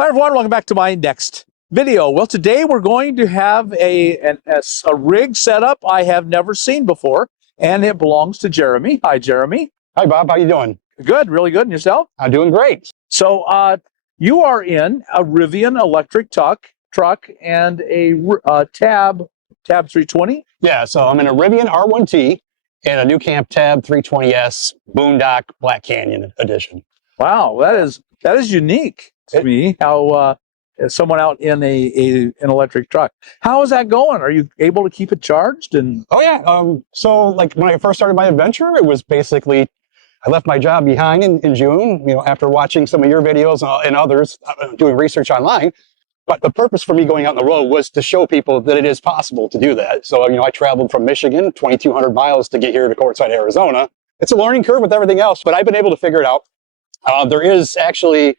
Hi everyone, welcome back to my next video. Well, today we're going to have a rig setup I have never seen before, and it belongs to Jeremy. Hi, Jeremy. Hi, Bob. How you doing? Good, really good. And yourself? I'm doing great. So you are in a Rivian electric truck and a Tab 320? Yeah, so I'm in a Rivian R1T and a NuCamp Tab 320S Boondock Black Canyon edition. Wow, that is unique to me. How someone out in an electric truck. How is that going? Are you able to keep it charged? And oh yeah, so like when I first started my adventure, it was basically I left my job behind in June. You know, after watching some of your videos and others, doing research online. But the purpose for me going out on the road was to show people that it is possible to do that. So, you know, I traveled from Michigan, 2,200 miles to get here to Quartzsite, Arizona. It's a learning curve with everything else, but I've been able to figure it out. There is actually,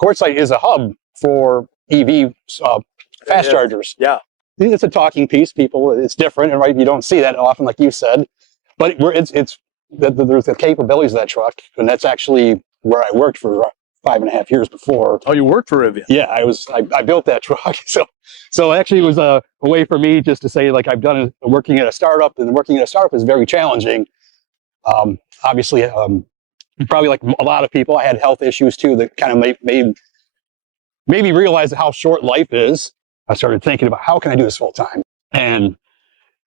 Quartzsite is a hub for EV fast chargers. Yeah. It's a talking piece, people. It's different, and right, you don't see that often, like you said. But there's the capabilities of that truck, and that's actually where I worked for 5.5 years before. Oh, you worked for Rivian? Yeah, I built that truck. So actually it was a way for me just to say, like, I've done working at a startup, and working at a startup is very challenging. Obviously, probably like a lot of people, I had health issues too that kind of made me realize how short life is. I started thinking about how can I do this full time? And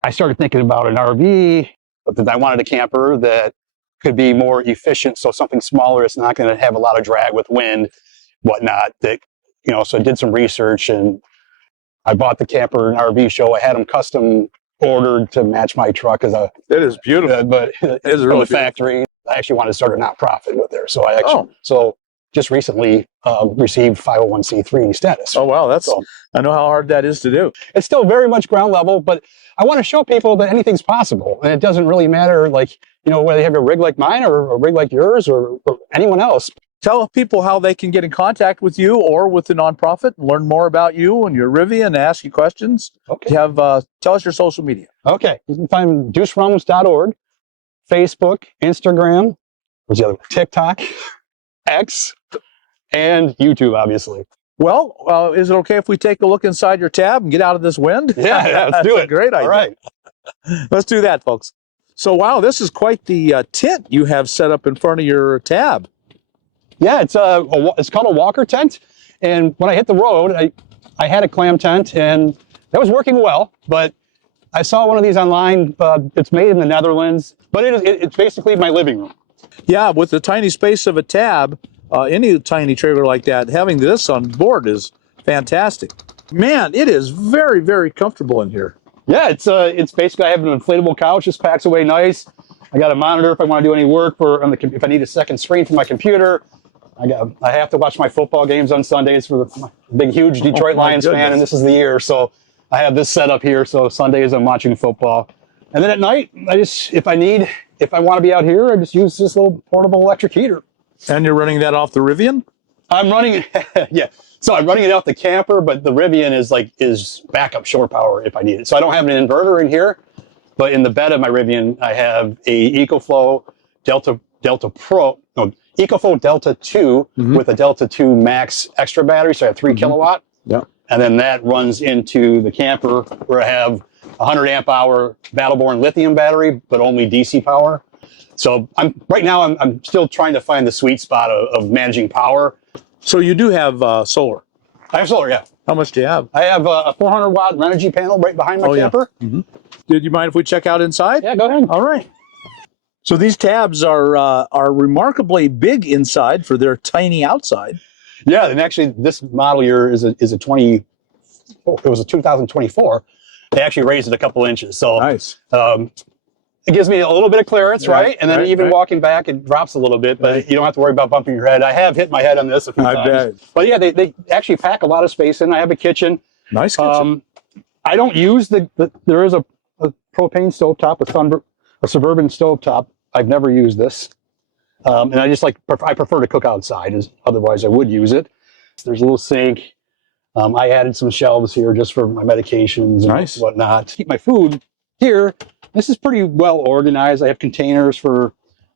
I started thinking about an RV, but that I wanted a camper that could be more efficient, so something smaller. It's not going to have a lot of drag with wind, whatnot. That, you know, so I did some research and I bought the camper and RV show. I had them custom ordered to match my truck as a. It is beautiful, but it is from really the factory. I actually wanted to start a nonprofit with there, so I actually so just recently received 501c3 status. Oh wow, I know how hard that is to do. It's still very much ground level, but I want to show people that anything's possible, and it doesn't really matter, like, you know, whether you have a rig like mine or a rig like yours or anyone else. Tell people how they can get in contact with you or with the nonprofit and learn more about you and your Rivian and ask you questions. Okay. Tell us your social media. Okay. You can find juicerums.org, Facebook, Instagram, what's the other one? TikTok, X, and YouTube, obviously. Well, is it okay if we take a look inside your Tab and get out of this wind? Yeah, let's do it. Great idea. All right. Let's do that, folks. So, wow, this is quite the tent you have set up in front of your Tab. Yeah, it's called a walker tent. And when I hit the road, I had a clam tent, and that was working well. But I saw one of these online. It's made in the Netherlands, but it's basically my living room. Yeah, with the tiny space of a Tab, any tiny trailer like that, having this on board is fantastic. Man, it is very, very comfortable in here. Yeah, it's basically, I have an inflatable couch. This packs away nice. I got a monitor if I want to do any work if I need a second screen for my computer. I have to watch my football games on Sundays for the big, huge Detroit Lions fan, and this is the year. So I have this set up here. So Sundays I'm watching football, and then at night if I want to be out here, I just use this little portable electric heater. And you're running that off the Rivian? I'm running, yeah. So I'm running it off the camper, but the Rivian is backup shore power if I need it. So I don't have an inverter in here, but in the bed of my Rivian, I have a EcoFlow EcoFlow Delta 2 with a Delta 2 Max extra battery. So I have 3 kilowatt. Yeah. And then that runs into the camper where I have 100 amp hour Battleborn lithium battery, but only DC power. So right now I'm still trying to find the sweet spot of managing power. So you do have solar? I have solar, yeah. How much do you have? I have a 400 watt Renogy panel right behind my camper. Yeah. Did you mind if we check out inside? Yeah, go ahead. All right. So these Tabs are remarkably big inside for their tiny outside. Yeah, and actually this model year is a 2024. They actually raised it a couple inches. So nice. It gives me a little bit of clearance, right? And then even walking back, it drops a little bit, but you don't have to worry about bumping your head. I have hit my head on this a few times. Bet. But yeah, they actually pack a lot of space in. I have a kitchen. Nice kitchen. I don't use there is a propane stovetop, a Suburban stovetop. I've never used this. And I prefer to cook outside, otherwise I would use it. There's a little sink. I added some shelves here just for my medications and whatnot. To keep my food here. This is pretty well organized. I have containers for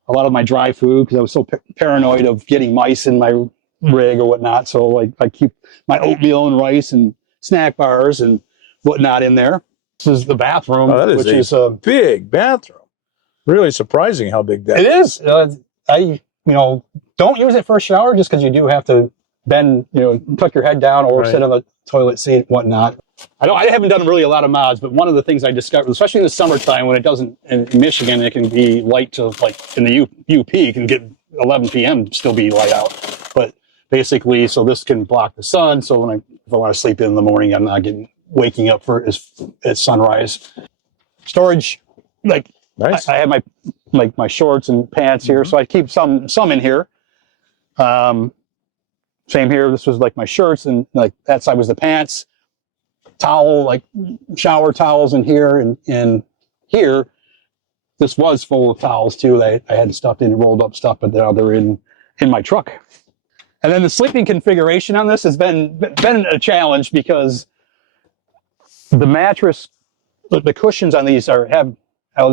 a lot of my dry food because I was so paranoid of getting mice in my rig or whatnot. So like I keep my oatmeal and rice and snack bars and whatnot in there. This is the bathroom, which is a big bathroom. Really surprising how big that is. It is. I don't use it for a shower just because you do have to bend, tuck your head down or sit on the toilet seat and whatnot. I haven't done really a lot of mods, but one of the things I discovered, especially in the summertime when it doesn't, in Michigan, it can be light to like in the UP, it can get 11 p.m. still be light out. But basically, so this can block the sun. So if I want to sleep in the morning, I'm not waking up for at sunrise. Storage, like nice. I have my shorts and pants here, so I keep some in here. Same here. This was like my shirts, and like that side was the pants. Towel, like shower towels in here, and here. This was full of towels too. I had stuffed in, rolled up stuff, but now they're in my truck. And then the sleeping configuration on this has been a challenge because the mattress, the cushions on these I'll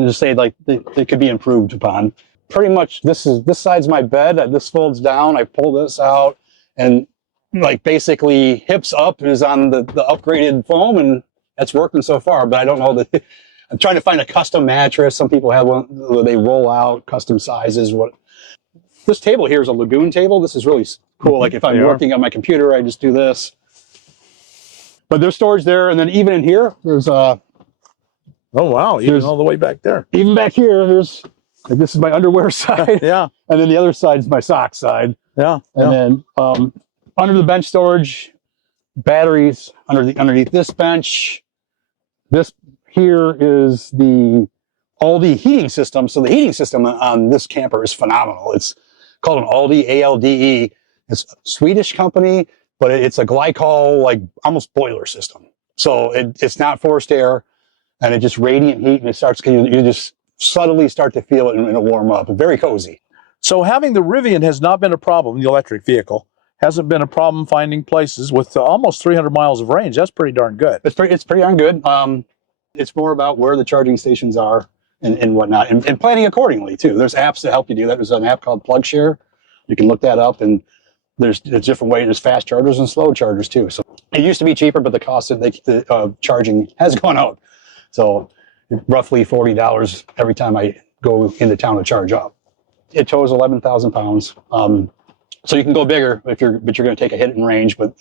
just say like they could be improved upon. Pretty much this side's my bed. This folds down. I pull this out, and like basically hips up is on the upgraded foam, and that's working so far. But I don't know that. I'm trying to find a custom mattress. Some people have one where they roll out custom sizes. This table here is a Lagoon table. This is really cool. Like if I'm working on my computer, I just do this. But there's storage there, and then even in here, there's oh wow, even all the way back there. Even back here, there's like this is my underwear side. Yeah. And then the other side is my sock side. Yeah. And then under the bench storage, batteries underneath this bench. This here is the Aldi heating system. So the heating system on this camper is phenomenal. It's called an Aldi, ALDE. It's a Swedish company, but it's a glycol, like almost boiler system. So it's not forced air, and it just radiant heat, and it starts, you just subtly start to feel it and it'll warm up. Very cozy. So having the Rivian has not been a problem, the electric vehicle. Hasn't been a problem finding places with almost 300 miles of range. That's pretty darn good. It's pretty darn good. It's more about where the charging stations are and whatnot, and planning accordingly too. There's apps that help you do that. There's an app called PlugShare. You can look that up, and there's different ways. There's fast chargers and slow chargers too. So it used to be cheaper, but the cost of charging has gone up. So roughly $40 every time I go into town to charge up. It tows 11,000 pounds. So you can go bigger but you're going to take a hit in range. But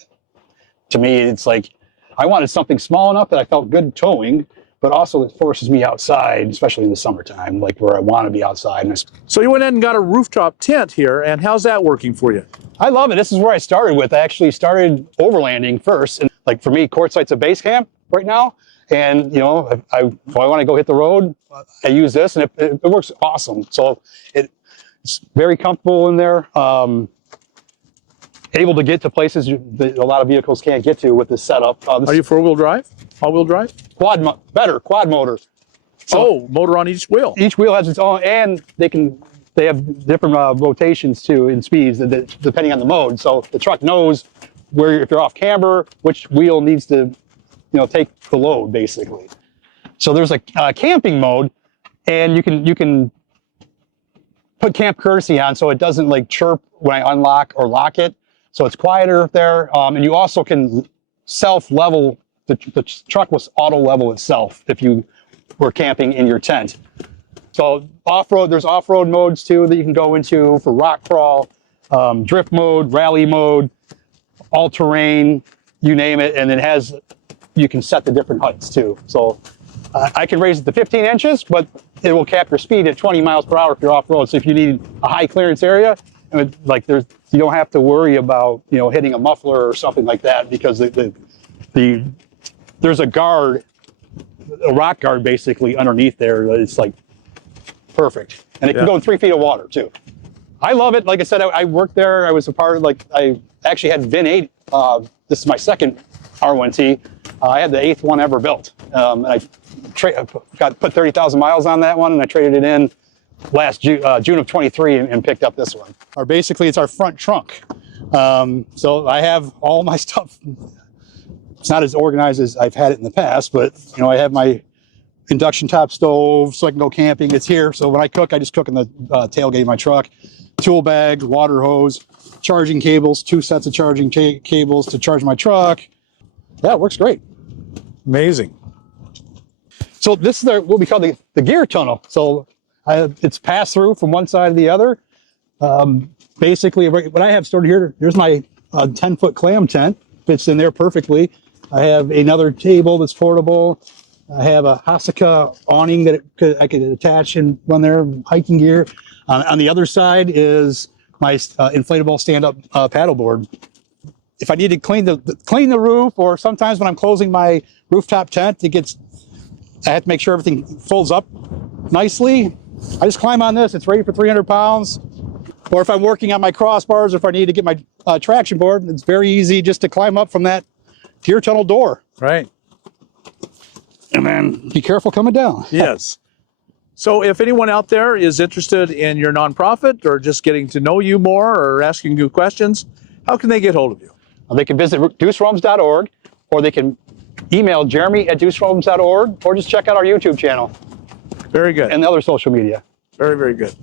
to me, it's like I wanted something small enough that I felt good towing, but also it forces me outside, especially in the summertime, like where I want to be outside. So you went ahead and got a rooftop tent here, and how's that working for you? I love it. This is where I started with. I actually started overlanding first. And like for me, Quartzsite's a base camp right now. And, if I want to go hit the road, I use this, and it works awesome. So it's very comfortable in there. Able to get to places that a lot of vehicles can't get to with this setup. Are you four-wheel drive? All-wheel drive? Quad motor. So, motor on each wheel. Each wheel has its own, and they have different rotations too in speeds depending on the mode. So the truck knows if you're off camber, which wheel needs to take the load basically. So there's a camping mode, and you can put camp courtesy on so it doesn't like chirp when I unlock or lock it. So it's quieter there, and you also can self-level. The truck will auto-level itself if you were camping in your tent. So off-road, there's off-road modes too that you can go into for rock crawl, drift mode, rally mode, all-terrain, you name it, and you can set the different heights too. So I can raise it to 15 inches, but it will cap your speed at 20 miles per hour if you're off-road. So if you need a high clearance area, you don't have to worry about hitting a muffler or something like that, because there's a guard, a rock guard basically underneath there. It's like perfect, and it can go in 3 feet of water too. I love it. Like I said, I worked there. I was a part of I actually had VIN 8. This is my second R1T. I had the 8th one ever built. And I put 30,000 miles on that one, and I traded it in last June of 23 and picked up this one. Basically, it's our front trunk. So I have all my stuff. It's not as organized as I've had it in the past, but I have my induction top stove so I can go camping. It's here. So when I cook, I just cook in the tailgate of my truck. Tool bag, water hose, charging cables, 2 sets of charging cables to charge my truck. Yeah, it works great. Amazing. So this is what we call the gear tunnel. So it's pass through from one side to the other. Basically, what I have stored here, here's my 10-foot clam tent. Fits in there perfectly. I have another table that's portable. I have a Hasaka awning that I could attach and run there, hiking gear. On the other side is my inflatable stand-up paddleboard. If I need to clean the roof, or sometimes when I'm closing my rooftop tent, I have to make sure everything folds up nicely. I just climb on this. It's ready for 300 pounds. Or if I'm working on my crossbars, or if I need to get my traction board, it's very easy just to climb up from that gear tunnel door. Right. And then be careful coming down. Yes. So if anyone out there is interested in your nonprofit, or just getting to know you more, or asking you questions, how can they get hold of you? They can visit deuceroams.org, or they can email jeremy@deuceroams.org, or just check out our YouTube channel. Very good. And the other social media. Very, very good.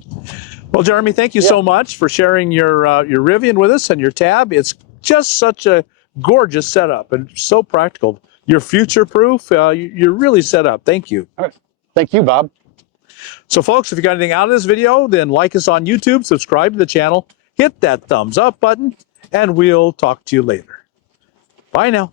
Well, Jeremy, thank you so much for sharing your Rivian with us and your Tab. It's just such a gorgeous setup and so practical. You're future-proof. You're really set up. Thank you. All right. Thank you, Bob. So, folks, if you got anything out of this video, then like us on YouTube, subscribe to the channel, hit that thumbs up button, and we'll talk to you later. Bye now.